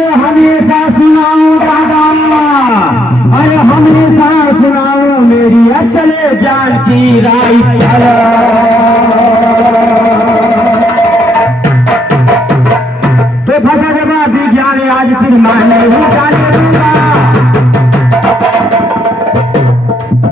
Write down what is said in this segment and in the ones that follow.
ये हमेशा सुनाओ दादा, अरे हमेशा सुनाओ मेरी चले जान की राय। तो फंसा जवाब विज्ञान आज सिर माने ही जाने दूंगा,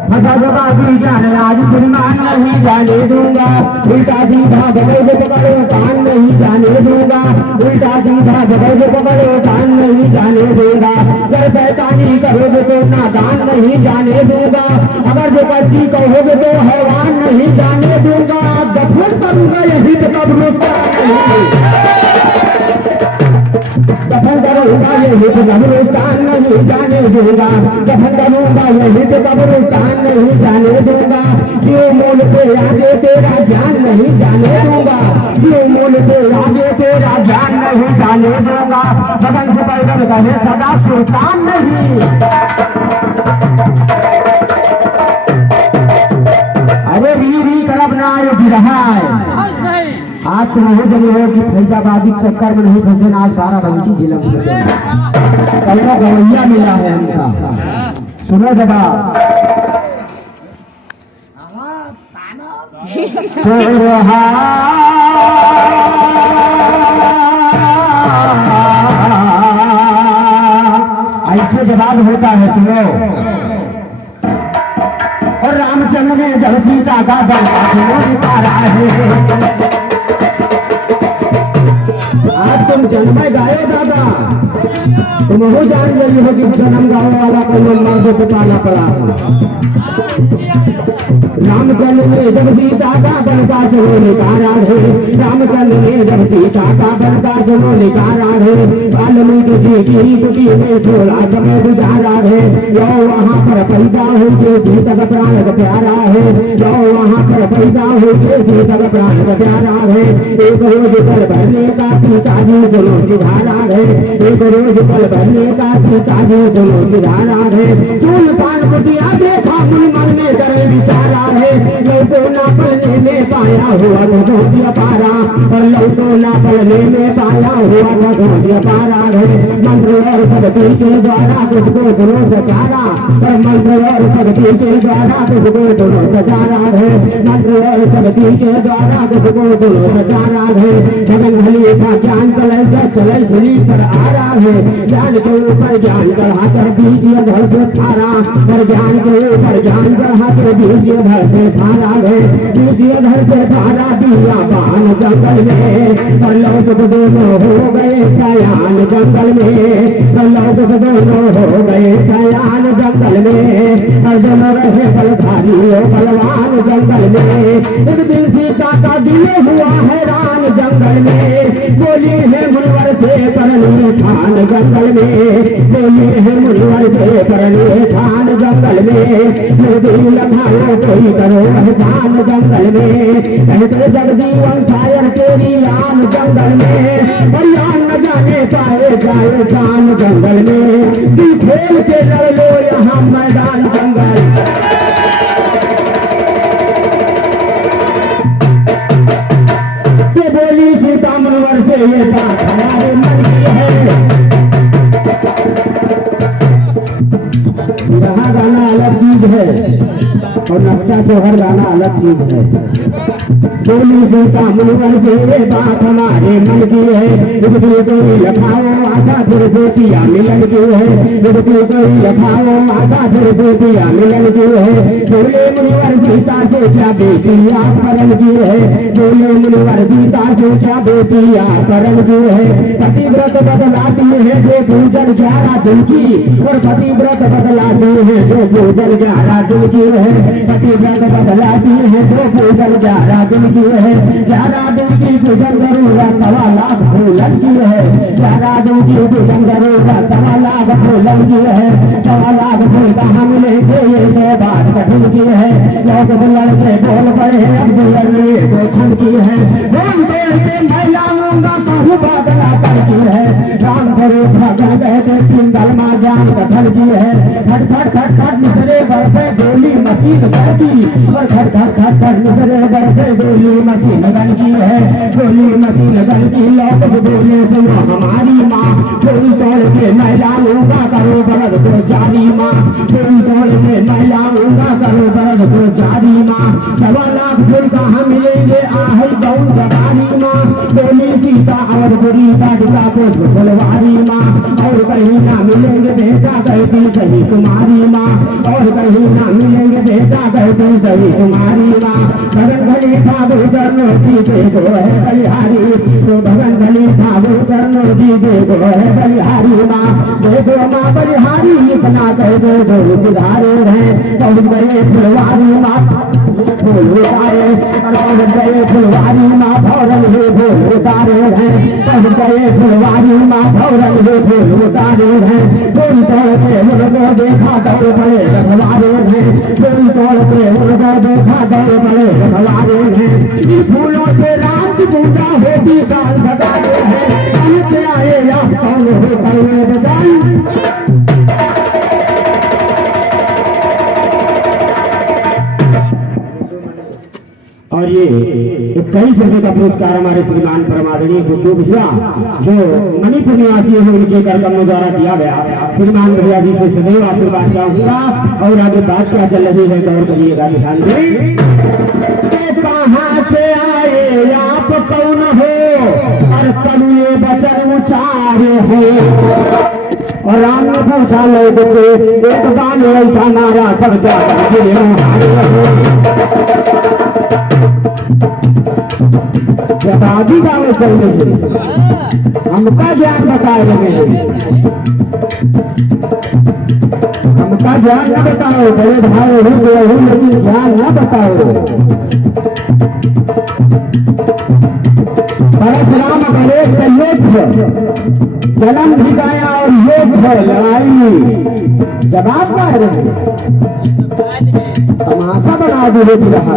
फंसा जवाब विज्ञान आज सिर मान नहीं जाने दूंगा। उल्टा सीधा बगल पकड़ो कान नहीं जाने दूंगा, उल्टा सीधा बगल पकड़ो कान नहीं जाने दूंगा। अगर शैतानी करोगे तो नादान नहीं जाने दूंगा, अगर जो बच्ची कहोगे तो हैवान नहीं जाने दूंगा। दफन करूंगा यही तो कब्रिस्तान दफन करूंगा यही तो कब्रिस्तान नहीं जाने दूंगा, दफन करूंगा यही तो कब्रिस्तान नहीं जाने दूंगा। जो मूल से आगे तेरा ज्ञान नहीं जाने दूंगा, जो मूल से आगे तेरा ज्ञान नहीं जाने दूंगा। बदन से पैदल कहे सदा सुल्तान नहीं, अरे री करब ना आयो रहा है। आज तुम हो जने हो कि फैजाबादी चक्कर में नहीं फंसे, आज 12 जिला फंसे। कल का गवैया मिला है हमका, सुनो जवाब। ऐसे जवाब होता है, सुनो। और रामचंद्र ने जब सीता का बंदा उतारा है, आज तुम जन्म गायो दादा, तुम हो जान रही हो कि जन्म गाने वाला को मर्द से पाना पड़ा। रामचंद्र ने जब सीता का बनका सुनो निकारा है, रामचंद्र ने जब सीता का बनका सुनो निकारा है। वाल्मीकि जी की कुटी में थोड़ा समय गुजारा है, लो वहाँ पर पैदा हो के सीता का प्राण का प्यारा है, लो वहाँ पर पैदा हो के सीता का प्राण का प्यारा है। एक रोज पर भरने का सीता जी सुनो सुधारा है, एक रोज पर भरने का सीता जी सुनो सुधारा है। सुनसान कुटिया देखा मन में डर विचारा है, लौटो ना पलने में पाया हुआ तो सोच पारा, और लौटो ना पलने में पाया हुआ तो सोच पारा है। मंत्र और शक्ति के द्वारा तुझको सुनो सचारा, और मंत्र और शक्ति के द्वारा तुझको सुनो सचारा है, मंत्र और शक्ति के द्वारा तुझको सुनो सचारा है। जगन भली का ज्ञान चले सुनी पर आ रहा है, ज्ञान के ऊपर ज्ञान चढ़ाकर दीजिए घर से फारा, और ज्ञान के ऊपर ज्ञान चढ़ाकर दीजिए घर से फारा है, दीजिए घर से फारा दिया बान जंगल में। और लोग से दोनों हो गए सयान जंगल में, और लोग से दोनों हो गए सयान जंगल में, और दोनों रहे बलधारी बलवान जंगल में। एक दिन सीता का दिल हुआ हैरान जंगल में, बोली है मुनिवर से परनी खान जंगल में, बोली है मुनिवर से परनी खान जंगल में। दिल लगाओ कोई करो एहसान जंगल में, कहते जगजीवन सायर तेरी आन जंगल में, और यान न जाने पाए जाए जान जंगल में। दिल खेल के लड़ लो यहाँ मैदान जंगल। ये बोली सीता मुनिवर से ये बात हमारे मन की है। यहाँ गाना अलग चीज है और नक्शा सोहर गाना अलग चीज है। बोली सीता मुनिवर से ये बात हमारे मन की है, यदि कोई लखाओ आशा फिर से पिया मिलन की है, यदि कोई लखाओ आशा फिर से पिया मिलन की है। बोले मुनिवर सीता से क्या बेटी अपहरण की है, बोले मुनिवर सीता से क्या बेटी अपहरण की है। पतिव्रत बदलाती है जो पूजन 11 दिन की, और पतिव्रत बदलाती है जो पूजन 11 दिन की है, पतिव्रत बदलाती है जो पूजन 11 दिन की है। 11 दिन की पूजन जरूरत 1.25 लाख फूलन की है, 11 दिन की पूजन जरूरत 1.25 लाख फूलन की है। 1.25 लाख फूल कहाँ मिलेंगे ये बात कठिन की है। लोग से लड़के बोल पड़े अब दुल्हन को छन की है, बोल बोल के मैं लाऊंगा कहूँ बादला कर की है। राम स्वरूप भगन कहते तीन दलमा ज्ञान कथन की है। खट खट खट खट मिसरे बरसे डोली मशीन गन की, और खट खट खट खट मिसरे बरसे डोली मशीन गन की है। डोली मशीन गन की लौकस बोले से वो हमारी माँ, डोली तोड़ के मैं लाऊंगा करो बरद को जारी माँ, डोली तोड़ के मैं लाऊंगा करो बरद को जारी माँ। 1.25 लाख फूल कहाँ मिलेंगे आहे गौन सवारी माँ, डोली सीता और बुरी बालिका को फुलवारी माँ, और कहीं ना मिलेंगे बेटा कहती सही कुमारी माँ, और कहीं ना मिलेंगे बेटा कहती सही कुमारी माँ। भगन भली ठाकुर चरणों की देखो है बलिहारी, तो भगन भली ठाकुर चरणों की देखो है बलिहारी माँ। देखो माँ बलिहारी इतना कह दो सुधारे हैं, पहुँच गए फुलवारी माँ फूल उतारे, पहुँच गए फुलवारी माँ फौरन ही फूल उतारे हैं, पहुँच गए फुलवारी माँ फौरन ही फूल उतारे हैं। फूल तोड़ के उनको देखा दौड़ पड़े रखवारे हैं, फूल तोड़ के उनको देखा दौड़ पड़े रखवारे हैं। इन फूलों से रात की पूजा होती शान सदारे हैं, कहाँ से आए आप कौन हो कौन बचाई। और ये 21 रुपये का पुरस्कार हमारे श्रीमान परमादरणीय गुड्डू भैया जो मणिपुर निवासी है उनके कार्यक्रमों द्वारा दिया गया। श्रीमान भैया जी से सदैव आशीर्वाद चाहूंगा। और आगे बात क्या चल रही है गौर करिएगा, ध्यान दें। कहाँ से आए आप कौन हो, और कलुए बचन उचारे हो। और राम ने पूछा लोग से एक बाल ऐसा नारा सब जवाबी गाँव चल रही है, हमका ज्ञान बताए लगे, हमका ज्ञान न बताओ, बड़े भाई हो लेकिन ज्ञान न बताओ। परशुराम गणेश का युद्ध, जन्म भी गाया और युद्ध लड़ाई जवाब का रहे, तमाशा बना दिए रहा।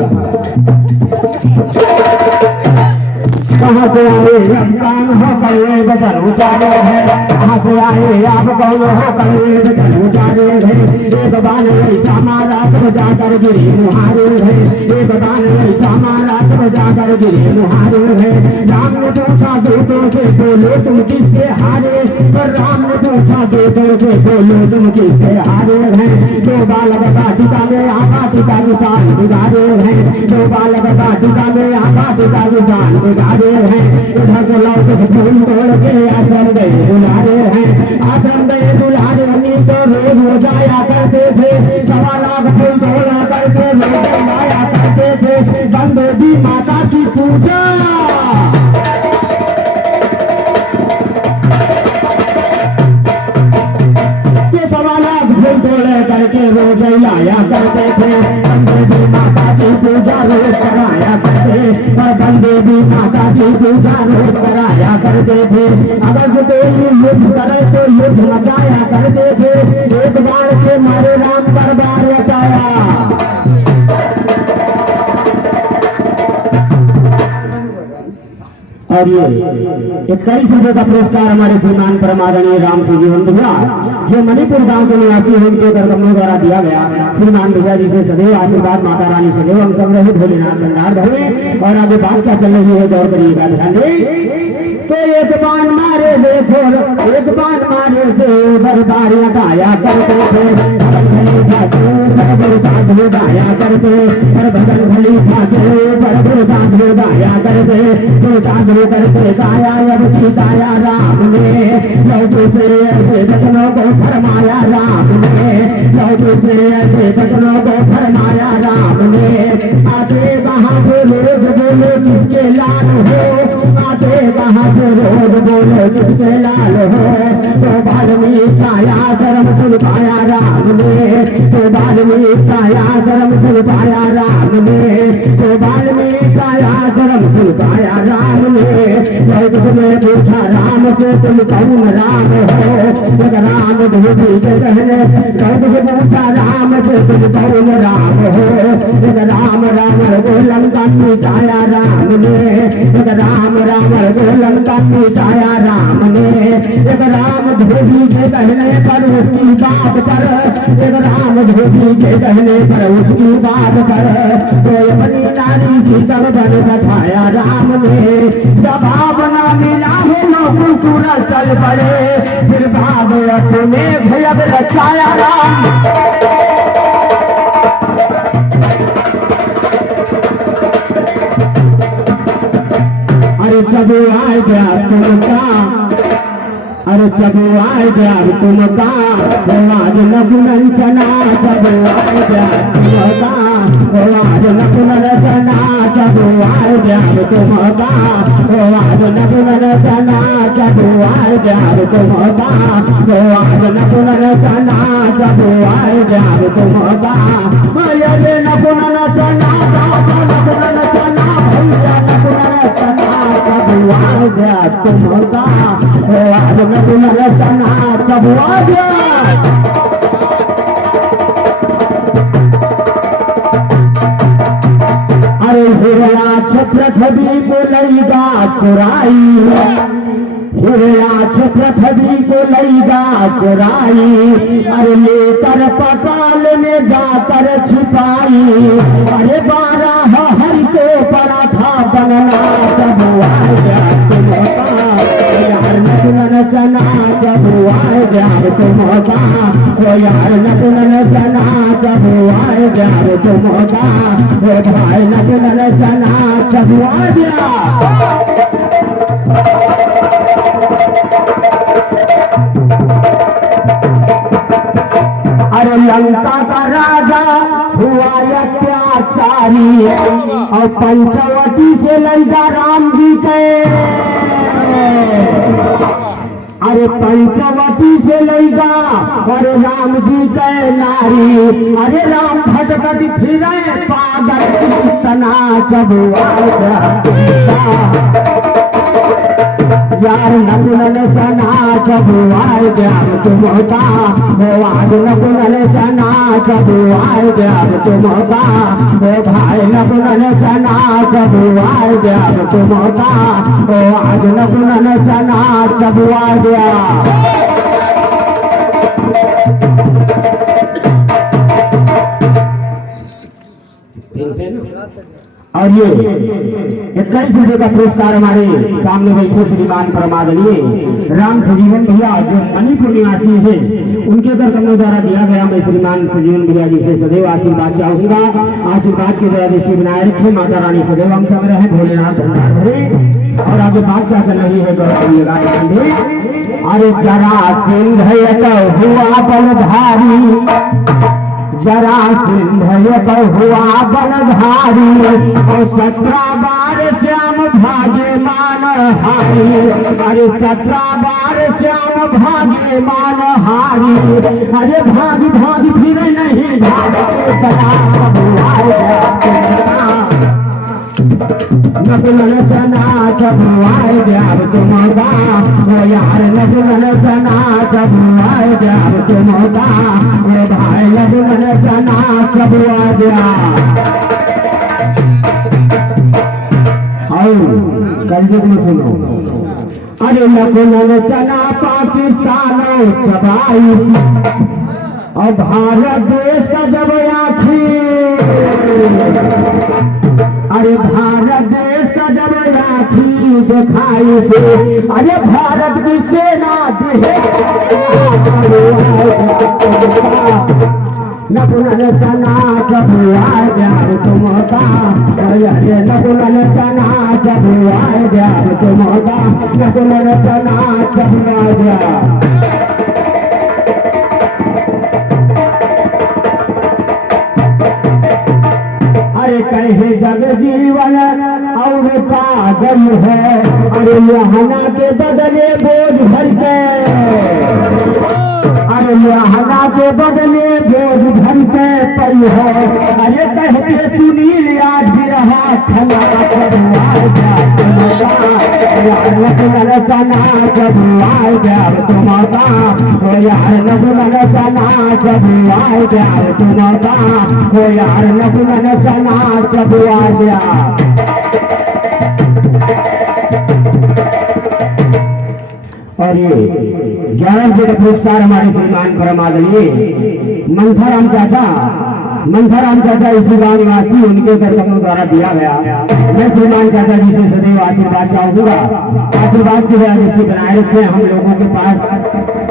कहाँ से आए अब कौन हो कौन बचन उचारे हैं, कहाँ से आए आप कौन हो कौन बचन उचारे हैं। एक बान ऐसा मारा सब जाकर गिरे मुहारे हैं, एक बान ऐसा मारा सब जाकर गिरे मुहारे हैं। राम ने पूछा दूतों से बोलो तुम किससे हारे, पर राम ने पूछा दूतों से बोलो तुम किससे हारे हैं। दो बालक बाटिका में आबाटिका निशान बिगाड़े हैं, दो बालक बाटिका में आबाटिका निशान बिगाड़े हैं। इधर के लोग फूल तोड़ के आश्रम गए दुलारे हैं, आश्रम गए दुलारे नहीं तो रोज हो जाया करते थे। 1.25 लाख फूल तोड़ करके रोज लाया करते थे, बंद भी माता की पूजा। करके रोज लाया करते थे, बंदे भी माता की पूजा रोज कराया करते, और बंदे भी माता की पूजा रोज कराया करते थे। अगर जो कोई युद्ध करे तो युद्ध मचाया करते थे, एक बार के मारे राम दरबार रचाया। और ये 21 रुपये का पुरस्कार हमारे श्रीमान परमादरणीय राम सिंह जीवन भैया जो मणिपुर गांव के निवासी है उनके कर्तव्यों द्वारा दिया गया। श्रीमान भैया जी से सदैव आशीर्वाद, माता रानी सदैव हम सब रहे, भोलेनाथ भंडार भरे। और आगे बात क्या चल रही है गौर करिएगा, ध्यान दें। तो एक बाण मारे देखो, एक बाण मारे से दरबार लगाया करते थे, बड़े साधु गाया करते, भगन भली ठाकुर बड़े साधु गाया करते। तो साधु करके गाया अब की गाया राम ने, लौटू से ऐसे बचनों को फरमाया राम ने, लौटू से ऐसे बचनों को फरमाया राम ने। आते कहाँ से रोज बोले किसके लाल हो, आते कहाँ से रोज बोले किसके लाल हो। तो वाल्मीकि का आश्रम सुन पाया राम ने, तो वाल्मीकि का आश्रम सुन पाया राम ने, तो वाल्मीकि काया शर्म सुनकाया राम ने। उसने पूछा राम से तुम कौन राम हो, जब राम धोबी के कहने। से पूछा राम से तुम कौन राम हो, जब राम रावण को लंका मिटाया राम ने। जब राम रावण को लंका मिटाया राम ने। जब राम धोबी के कहने पर उसकी बात पर, जब राम धोबी के कहने पर उसकी बात पर, तो अपनी नारी सीता बन बताया राम ने। जवाब न मिला है लोग तुरंत चल पड़े, फिर भागवत में भयब रचाया राम। अरे जब आ गया तुमका, अरे जब आ गया तुमका आज नकुलन चना। जब आ गया तुमका आज नकुलन चना। जब आ गया तुमका आज नकुलन चना। जब आ गया तुमका आज नकुलन चना। जब आ गया तुमका अरे नकुलन चना, नकुलन चना भैया नकुलन चना। जब आ गया तुमका आज नकुलन चना। जब आ गया अरे हिरणाक्ष पृथ्वी को लईगा चुराई, हिरणाक्ष पृथ्वी को लईगा चुराई। अरे लेकर पताल में जाकर छिपाई। अरे 12 हरि को पड़ा था बनना। जब आ गया तुमका यार नकुलन चना। जब आ गया तुमका ओ यार नकुलन चना। जब आ गया तुमका ओ भाई नकुलन चना। जब आ गया अरे लंका का राजा हुआ अत्याचारी, और पंचवटी से लंका राम जी गए। अरे पंचवटी से लईगा अरे राम जी के नारी। अरे राम भटकती फिरे पागल कितना। जब आ गया यार नकुलन चना। जब आ गया तुमका ओ आज नकुलन चना। जब आ गया तुमका ओ भाई नकुलन चना। जब आ गया तुमका ओ आज नकुलन चना। जब आ गया और ये 21 रुपए का पुरस्कार हमारे सामने बैठे श्रीमान परमादरणीय राम सजीवन भैया जो मणिपुर निवासी है, उनके घर कमलों द्वारा दिया गया। मैं श्रीमान सजीवन भैया जी से सदैव आशीर्वाद चाहूंगा। आशीर्वाद की दया दृष्टि बनाए रखे। माता रानी सदैव हम सब रहे, भोलेनाथ धन्यवाद धरे। और आगे बात क्या चल रही है गौरव। अरे जरा सिंह हुआ बलधारी, जरा सिंह हुआ बलधारी, और 17 बार श्याम भाग्य मान हारी। अरे 17 बार श्याम भाग्य मान हारी। अरे भाग भाग फिर नहीं भागते नकुलन चना। जब आ गया तुमका ओ यार नकुलन चना। जब आ गया तुमका ओ भाई नकुलन चना। जब आ गया कंजक में सुनो। अरे नकुलन चना पाकिस्तान 22 और भारत देश का जब आखिर। अरे भारत देश का जब आखिर दिखाई से। अरे भारत की सेना नकुलन चना। जब आ गया तुमका अरे नकुलन चना। जब आ गया तुमका नकुलन चना। जब आ गया अरे कहे जग जीवन और कागल है। अरे यहना के बदले बोझ भर के। अरे यहना के बदले बोझ भर के पई हो। अरे कहते सुनील आज भी रहा खला चना चबुआई प्यार तुम्हारा हो यार नबुलन चना चबुआई प्यार तुम्हारा हो यार नबुलन चना चबुआई प्यार। और ये 11 रुपये का पुरस्कार हमारे श्रीमान परम आदरणीय मनसाराम चाचा इसी गांव निवासी उनके कर्तव्यों द्वारा दिया गया। मैं श्रीमान चाचा जी से सदैव आशीर्वाद चाहूंगा। आशीर्वाद की दृष्टि बनाए रखें। हम लोगों के पास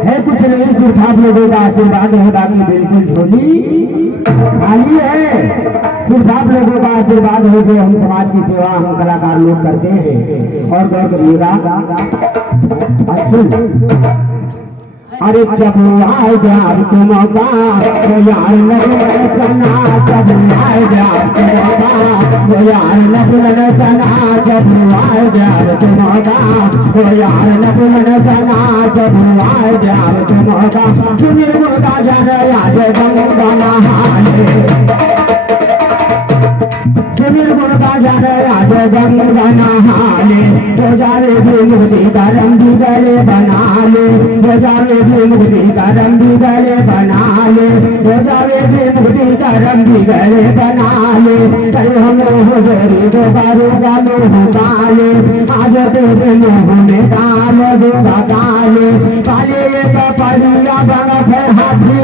है कुछ नहीं, सिर्फ आप लोगों का आशीर्वाद है, बाकी बिल्कुल झोली खाली है। सिर्फ आप लोगों का आशीर्वाद है जो हम समाज की सेवा हम कलाकार लोग करते हैं। और गौर करिएगा, अरे चबुआई प्यार तुम्हारा वो यार नबुलन चना चबुआई प्यार तुम्हारा वो यार नबुलन चना चबुआई प्यार तुम्हारा वो यार नबुलन चना चबुआई प्यार तुम्हारा। सुनील मुर्गा जन आज गंगा नहाने सुनील मुर्गा जन आज गंगा नहाने हो जावे भी मुक्ति का रंग गले बना ले हो जावे भी मुक्ति का रंग गले बना ले हो जावे भी मुक्ति का रंग गले बना ले। करे हम हो जोरी दो बारू गालो हो काले आज तेरे मुँह में डाल दूंगा काले काले ये कपड़िया बना है हाथी।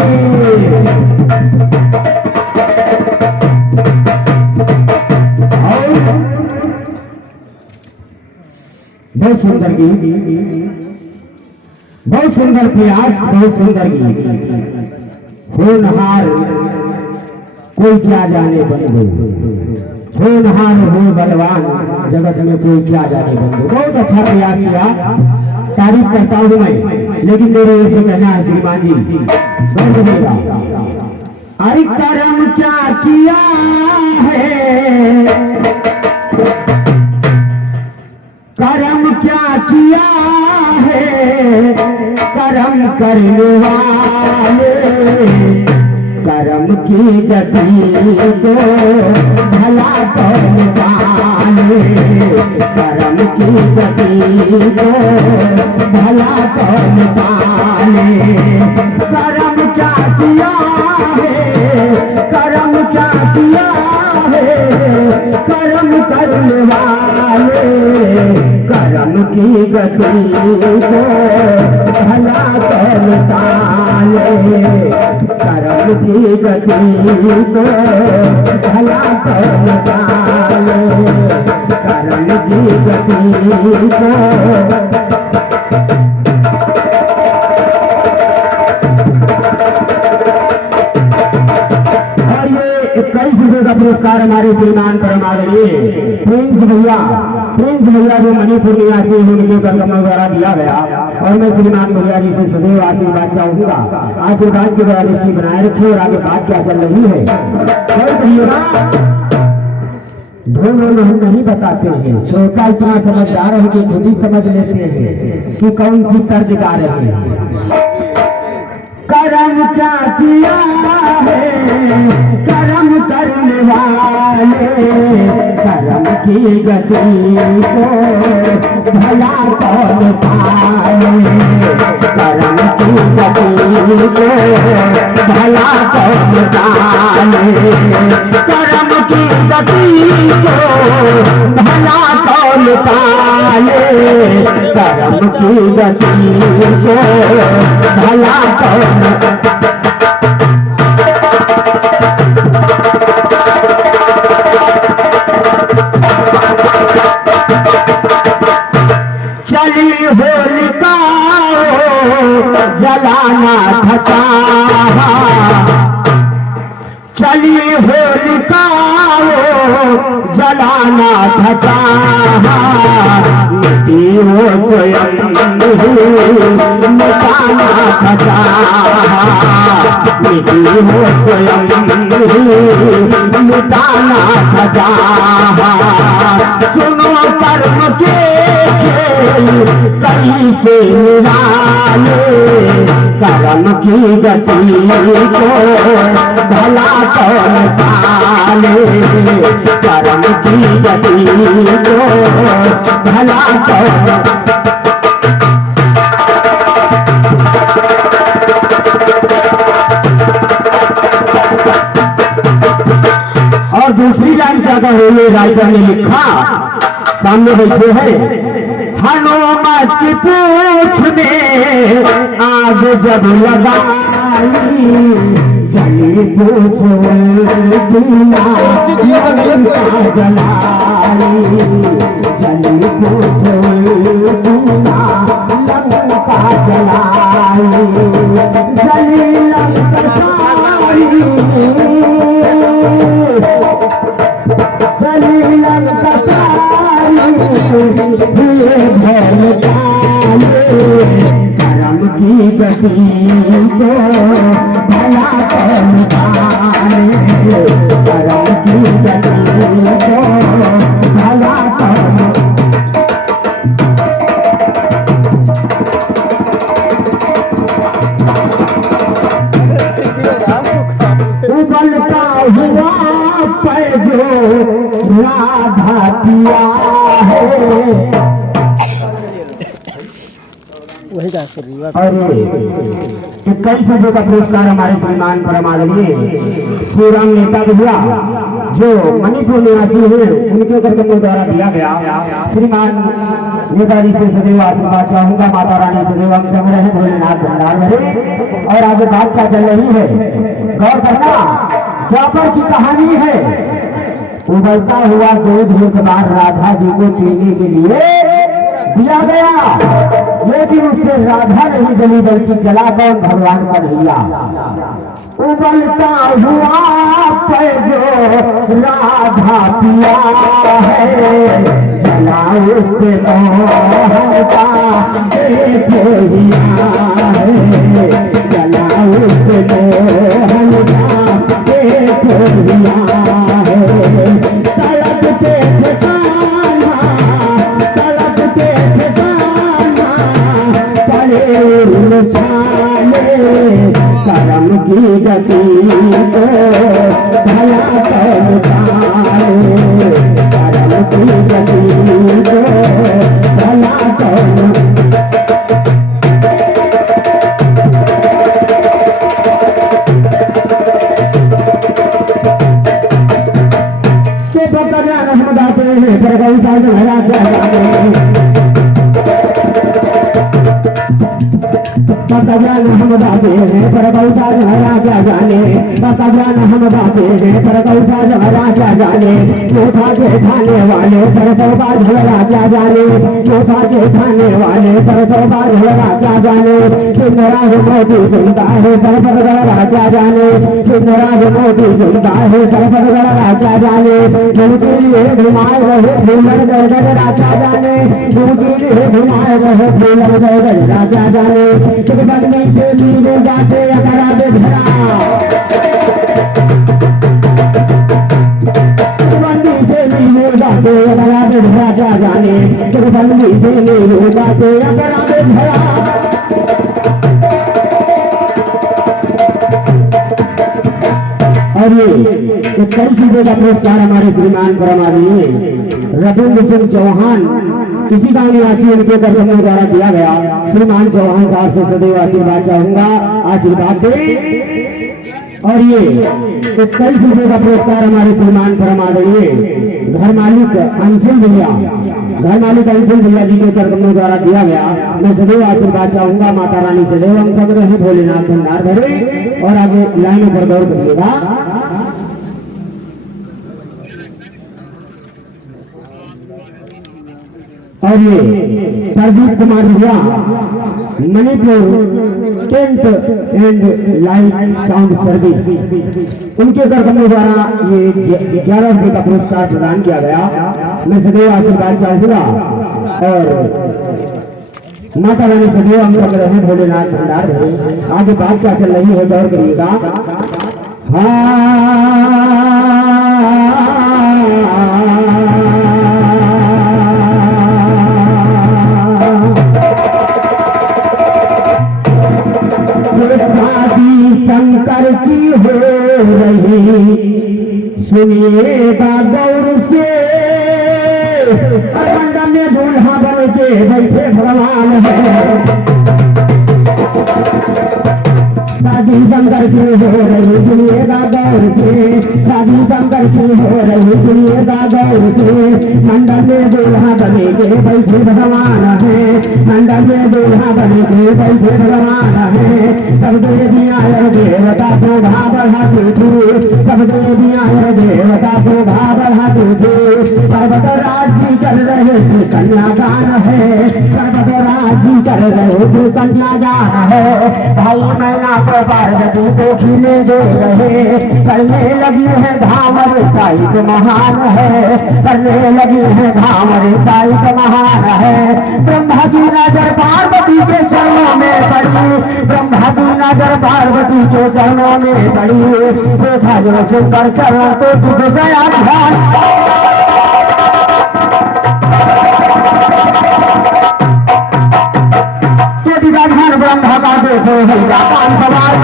बहुत सुंदर गीत, बहुत सुंदर प्रयास, बहुत सुंदर गीत। होनहार कोई क्या जाने बंधु, होनहार हो बलवान जगत में कोई क्या जाने बंधु। बहुत अच्छा प्रयास किया, तारीफ करता हूं मैं, लेकिन मेरे ये से कहना है श्रीमान जी बहुत बढ़िया। अरे कर्म क्या किया है, कर्म क्या किया है, कर्म करने वाले कर्म की गति को भला कौन जाने, कर्म की गति को भला कौन जाने। कर्म क्या किया है, कर्म क्या किया है, कर्म करने वाले कर्म की गति को भला कौन ताले, कर्म की गति को भला कौन ताले, कर्म की गति को। और ये 21 रुपये का पुरस्कार हमारे श्रीमान परम आदरणीय प्रिंस भैया जो मणिपुर निवासी उनके कर्तव्यों द्वारा दिया गया। और मैं श्रीमान भैया जी से सदैव आशीर्वाद चाहूंगा। आशीर्वाद की द्वारा दृष्टि बनाए रखिए। और आगे बात क्या चल रही है दोनों हम नहीं बताते हैं। श्रोता इतना समझदार है कि खुद ही समझ लेते हैं कि कौन सी तर्ज गा रहे हैं। कर्म क्या किया है, कर्म करने वाले कर्म की गति को भला कौन पाए, कर्म की गति को भला कौन पाए, कर्म की गति को भला कौन पाए, कर्म की गति को भला कौन। चली होलिका जलाना था चाहा, चली होलिका जलाना था चाहा, मिट्टी हो स्वयं मिटाना था चाहा, मिट्टी हो स्वयं मिटाना था चाहा। सुनो कर्म के कोई कैसे निराले कर्म की गति को भला कौन पाले कर्म की गति को भला कौन और दूसरी लाइन क्या कह रही है राइटर ने लिखा सामने बैठे हैं हनुमत की पूछ में आग जब लगाई जली पूछ जलाई जली पूछ लंका जलाई जली लंका कर्म की गति को भला कौन पाले कर्म की गति को भला कौन उबलता हुआ पैजो राधा पिया है वही कई शब्दों का पुरस्कार हमारे श्रीमान परमादरणीय श्री राम नेता भैया जो मणिपुर निवासी हैं उनके कर्तव्यों द्वारा दिया गया। श्रीमान नेताजी से सदैव आशीर्वाद चाहूंगा, माता रानी सदैव हम सब रहे, भोलेनाथ भंडार भरे। और आगे बात क्या चल रही है गौर करना, द्वापर की कहानी है। उबलता हुआ दूध एक बार राधा जी को पीने के लिए दिया गया, लेकिन उससे राधा नहीं जली बल्कि जला कौन भगवान का भैया। उबलता हुआ पैजो राधा पिया है जला उससे मोहन का देखो हिया है जला उससे मोहन का देखो हिया है। तड़पते ठिकाना तड़पते ठिकाना पड़े छाले कर्म की गति को भला कौन पाले कर्म की गति को भला कौन पर गौ साल भरा क्या जाने हम बाते हैं पर गौ साल भरा क्या जाने पता जान हम बाते हैं पर गौ साल भरा क्या जाने मोथा के खाने वाले सरसों का झगड़ा क्या जाने मोथा के खाने वाले सरसों का झगड़ा क्या जाने सिंधराज मोती सुनता है सरपट गड़ा क्या जाने सिंधराज मोती सुनता है सरपट गड़ा क्या जाने घुमाए रहे फूलर गजरा क्या जाने घुमाए रहे फूलर गजरा क्या जाने बंदी से मीरे जाते अकरा दे धरा बंदी से मीरे जाते अकरा दे धरा क्या जाने बंदी से मीरे जाते अकरा दे धरा। और ये कई सूबे का पुरस्कार हमारे श्रीमान परमादरणीय रविंद्र सिंह चौहान किसी गांव निवासी उनके कर्तव्यों द्वारा दिया गया। श्रीमान चौहान साहब से सदैव आशीर्वाद चाहूंगा, आशीर्वाद दे। और ये कई सूबे का पुरस्कार हमारे श्रीमान परमादरणीय घर मालिक अंशुल भैया जी के कर्तव्यों द्वारा दिया गया। मैं सदैव आशीर्वाद चाहूंगा, माता रानी सदैव हम सब रहे, भोलेनाथ भंडार भरे। और आगे लाइनों पर गौर करिएगा। और ये प्रदीप कुमार भैया Manipur tent and light sound service उनके कर्तव्यों द्वारा ये 11 रुपये का पुरस्कार प्रदान किया गया। मैं सदैव आशीर्वाद चाहूंगा और माता रानी सदैव हम सब रहे, भोलेनाथ भंडार भरे। आगे बात क्या चल रही है गौर करिएगा। रही सुनिएगा गौर से मंडप में दूल्हा बन के बैठे भगवान है शादी शंकर की हो रही सुनिएगा गौर से शादी शंकर की हो रही सुनिएगा गौर से मंडप में दूल्हा बने के बैठे भगवान है मंडप में दूल्हा बने के बैठे भगवान है सब देवियाँ देवता शोभा बढ़ाते थे सब देवियाँ देवता शोभा बढ़ाते थे पर्वत राज्य कर रहे थे कन्यादान है पर्वत राज्य कर रहे थे कन्यादान है भाई मैना पार्वती को खिले दे रहे करने लगी है धामर साहित्य महान है करने लगी है धामर साहित्य महान है ब्रह्मा की नजर पार्वती के चरणों में पड़ी ब्रह्मा की नजर पार्वती के चरणों में पड़ी देखा जो सुंदर चरण तो टूट गया ध्यान ब्रह्मा का देखो कान सवार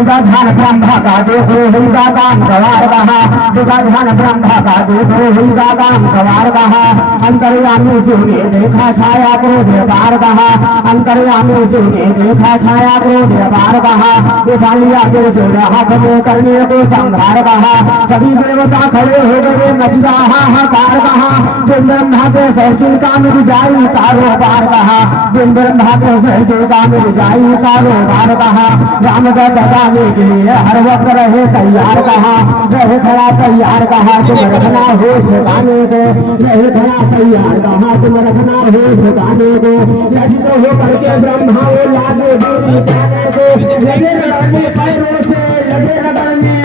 ध्यान ब्रह्मा का देखो हिंदा काम सवार रहा ध्यान ब्रह्मा का देखो हिंदा काम सवार रहा अंतर्यामी से ने देखा छाया क्रोध बार रहा अंतर्यामी से ने देखा छाया क्रोध बार रहा उठालिया दिल से हाथ में करने को संहार रहा सभी देवता खड़े हो गए मचला हाहाकार रहा जिन ब्रह्मा के सहस्त्र का मिल जाई कारोबार रहा जिन ब्रह्मा के सहस्त्र का मिल जाई कारोबार रहा राम का के लिए हर वक्त रहे तैयार कहा रहे खड़ा तैयार कहा तुम रखना हो सुखाने को रहे खड़ा तैयार कहा तुम रखना हो सुखाने को लज्जित हो करके ब्रह्मा वो लागे दूरी कहने को लगे रगड़ने पैरों से लगे रगड़ने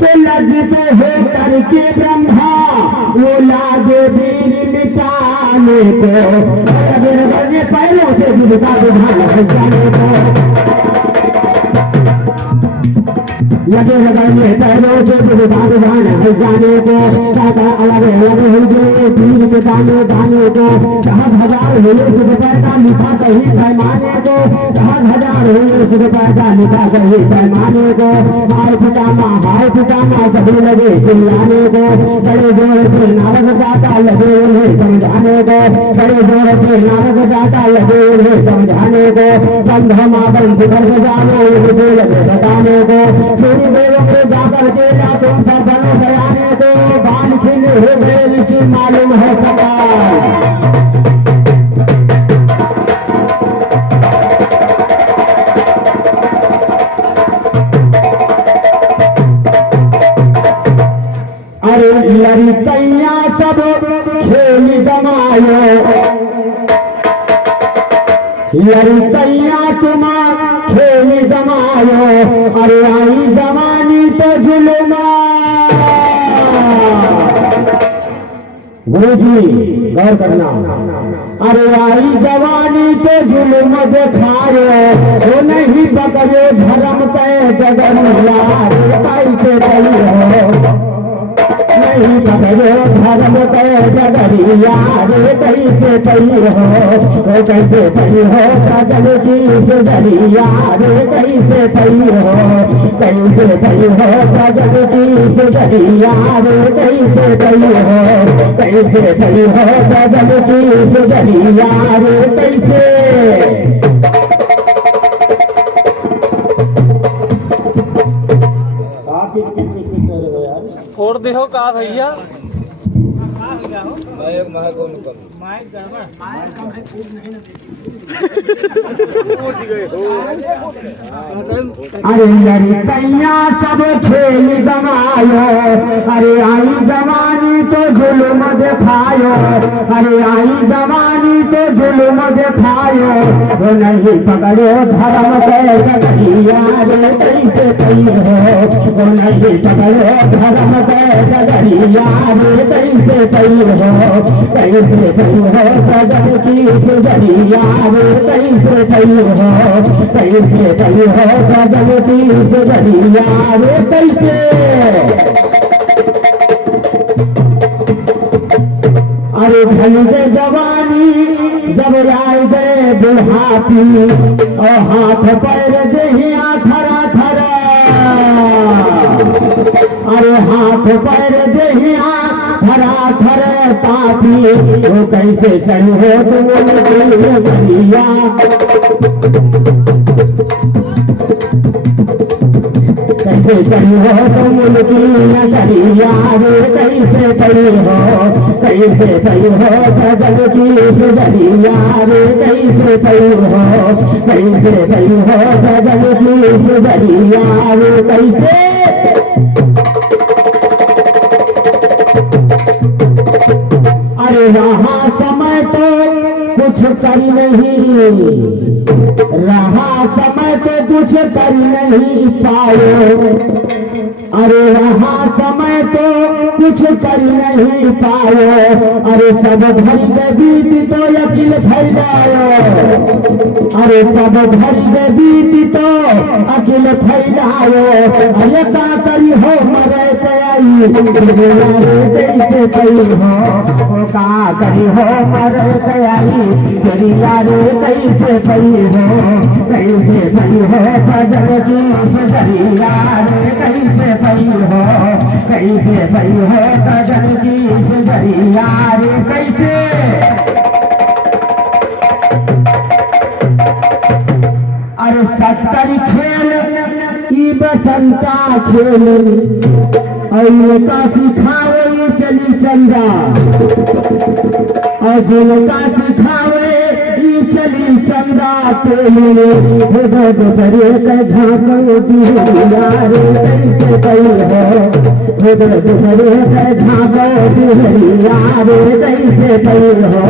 तो लज्जित हो करके ब्रह्मा वो लागे वीर मिटाने को रगड़ने पैरों से विधा विधान जाने को लगे रगड़ने पैरों से विधा विधान जाने को अलग अलग होंगे वीर मिटाने दाने को 10,000 हुए सुख पैदा लिखा सही पैमाने को 10,000 हुए सुख पैदा लिखा सही पैमाने को हाय पितामा सभी लगे चिल्लाने को बड़े जोर से नारद दाता लगे उन्हें समझाने को बड़े जोर से नारद दाता लगे उन्हें समझाने को बंधमा बंश कर जानो उनसे लगे बताने को सूर्य देव के जाकर चेला तुम सब बनो सयाने को बाल खिले हो गए ऋषि मालूम है सवाल लड़कैया सब खेल गमायो लड़कैया तुम खेल गमायो अरे आई जवानी तो जुल्मा गुरुजी गौर करना अरे आई जवानी तो जुल्म दिखायो वो नहीं पकड़ो धर्म के डगरिया कैसे हो नहीं पकड़ो धर्म के डगरिया रे कैसे पई हो कैसे पई हो सजन की सजरिया रे कैसे पई हो कैसे पई हो सजन की सजरिया रे कैसे पई हो कैसे पई हो सजन की सजरिया रे कैसे और देखो का भैया अरे लड़कैया सब खेल गमायो अरे आई जवानी तो जुल्म दिखायो अरे आई जवानी तो जुल्म दिखायो वो नहीं पकड़ो धर्म के डगरिया रे कैसे पई हो वो नहीं पकड़ो धर्म के डगरिया रे कैसे पई हो कैसे पई हो सजन की सजरिया रे कैसे पई हो कैसे पई हो सजन की सजरिया रे कैसे चढ़ी गए जवानी जब आए गए बुढ़ापी और हाथ पैर देहिया थरा थरा अरे हाथ पैर देहिया थरा थर तापी वो कैसे चढ़ी हो तुम भैया कैसे चढ़ी हो तुम उनकी नगरिया रे कैसे पड़ी हो सजन की सजरिया रे कैसे पड़ी हो सजन की सजरिया रे कैसे अरे रहा समय तो कुछ कर नहीं रहा समय तो कुछ कर नहीं पाए अरे रहा समय तो कुछ कर नहीं पाए अरे सब भर के बीत तो यकीन फैलायो अरे सब भर के बीत तो अकिल फैलायो अरे का करी हो मरे तैयारी कैसे करी हो का करी हो मरे तैयारी गरिया रे कैसे पई हो सजन की सजरिया रे कैसे पई हो सजन की सजरिया रे कैसे अरे सत्तर खेल ई बसंता खेल का सिखावे चली चंदा और जिनका सिखावे चली चंदा तेरे दूसरे का झांको बिहरिया रे कैसे पई हो दूसरे का झांको बिहरिया रे कैसे पई हो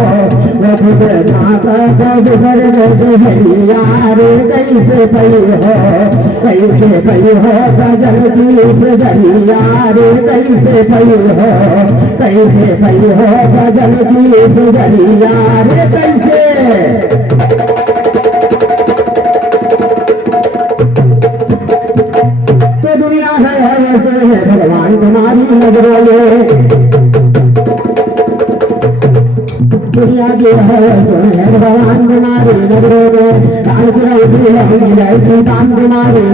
झांको दूसरे का बिहरिया रे कैसे पई हो सजन की सजरिया रे कैसे पई हो सजन की सजरिया रे कैसे तो दुनिया है भगवान तुम्हारी नजरों में दुनिया जो है भगवान तुम्हारी नजरों में कान तुम्हारी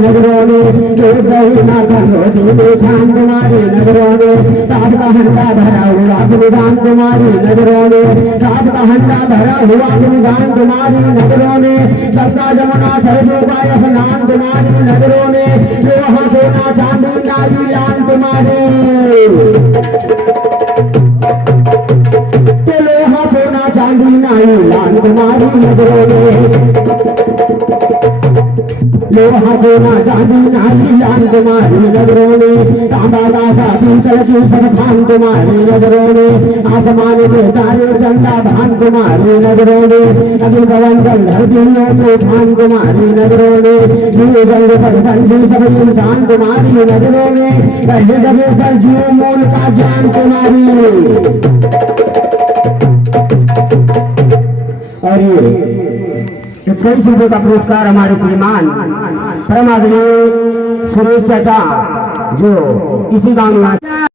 नजरों में खान तुम्हारी नजरों में रात का हंडा भरा हुआ गुणगान तुम्हारी नजरों में रात का हंडा भरा हुआ गुणगान तुम्हारी नजरों में गंगा जमुना सरजू का स्नान तुम्हारी नजरों में लोहा सोना चांदी नारी लाल तुम्हारी लोहा सोना चांदी नारी लाल तुम्हारी नजरों में लोहा सोना चांदी नारी लाल तुम्हारी नजरों में तांबा दासा पीतल की सब खान तुम्हारी नजरों में आसमान में तारे चंदा भान तुम्हारी नजरों में अग्नि पवन जल धरतियों को खान तुम्हारी नजरों में जीव जंग पर पंछी सब इंसान तुम्हारी नजरों में पहले जगह सर जीव मूल का ज्ञान तुम्हारी और ये 21 रुपये का पुरस्कार हमारे श्रीमान परमादरणीय सुरेश चाचा जो इसी गांव में